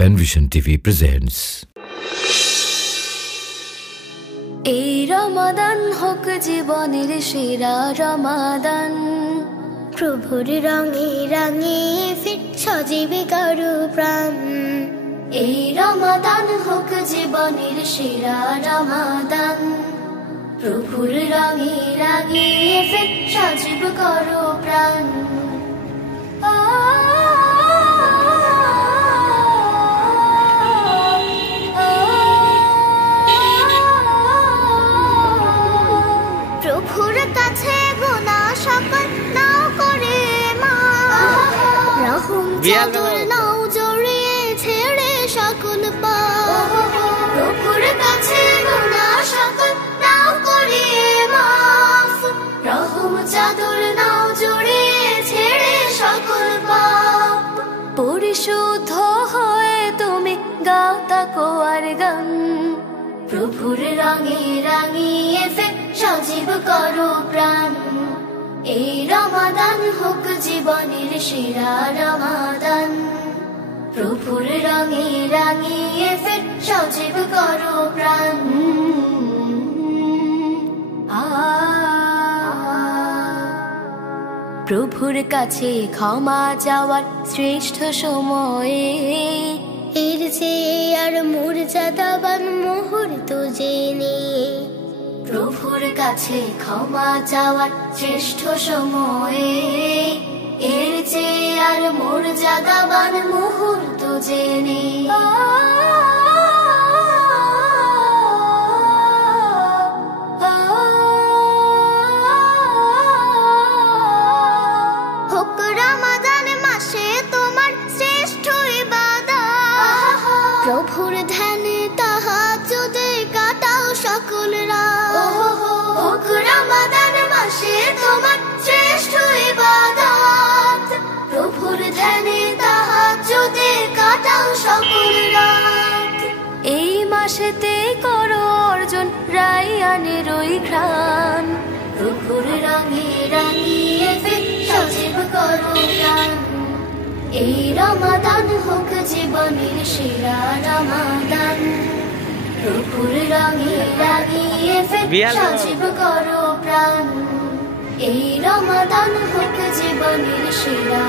Penvision TV presents. এই রমাদান হোক জীবনের সেরা রমাদান, প্রভুর রঙে রঙে ফিট সজীবে কারো প্রাণ। এই রমাদান হোক জীবনের সেরা রমাদান, প্রভুর রঙে রঙে ফিট সজীব করো প্রাণ। প্রভুর কাছে গোনা সকল নাও করে মা, রহম চাদর নাও জড়িয়ে ছেড়ে সকল পাপ। প্রভুর কাছে গোনা সকল নাও করে মাফ, রহম চাদর নাও জড়িয়ে ছেড়ে সকল পাপ। পরিশুদ্ধ হয়ে তুমি গাও তাকওয়ার গান, প্রভুর রঙে রাঙিয়ে ফের সজীব করো প্রাণ। এই রমাদান হোক জীবনের সেরা রমাদান, প্রভুর রঙে রাঙিয়ে ফের সজীব করো প্রাণ। প্রভুর কাছে ক্ষমা চাওয়ার শ্রেষ্ঠ সময়ে, এর চেয়ে আর মর্যাদাবান মুহূর্ত জেনে। প্রভুর কাছে ক্ষমা চাওয়ার শ্রেষ্ঠ সময়ে, এর চেয়ে আর মর্যাদাবান মুহূর্ত জেনে। হোক রমাদান মাসে তোমার শ্রেষ্ঠ ইবাদত, প্রভুর ধ্যানে তাহাজ্জুদে কাটাও সকল রাত। হোক রমাদান মাসে তোমার শ্রেষ্ঠ ইবাদত, প্রভুর ধ্যানে তাহাজ্জুদে কাটাও সকল রাত। এই মাসেতে করো অর্জন রায়্যানের ওই ঘ্রাণ, প্রভুর রঙে রাঙিয়ে ফের সজীব করো প্রাণ। এই রমাদান হোক জীবনের সেরা রমাদান, প্রভুর রঙে রাঙিয়ে ফের সজীব করো প্রাণ। এই রমাদান হোক জীবনের সেরা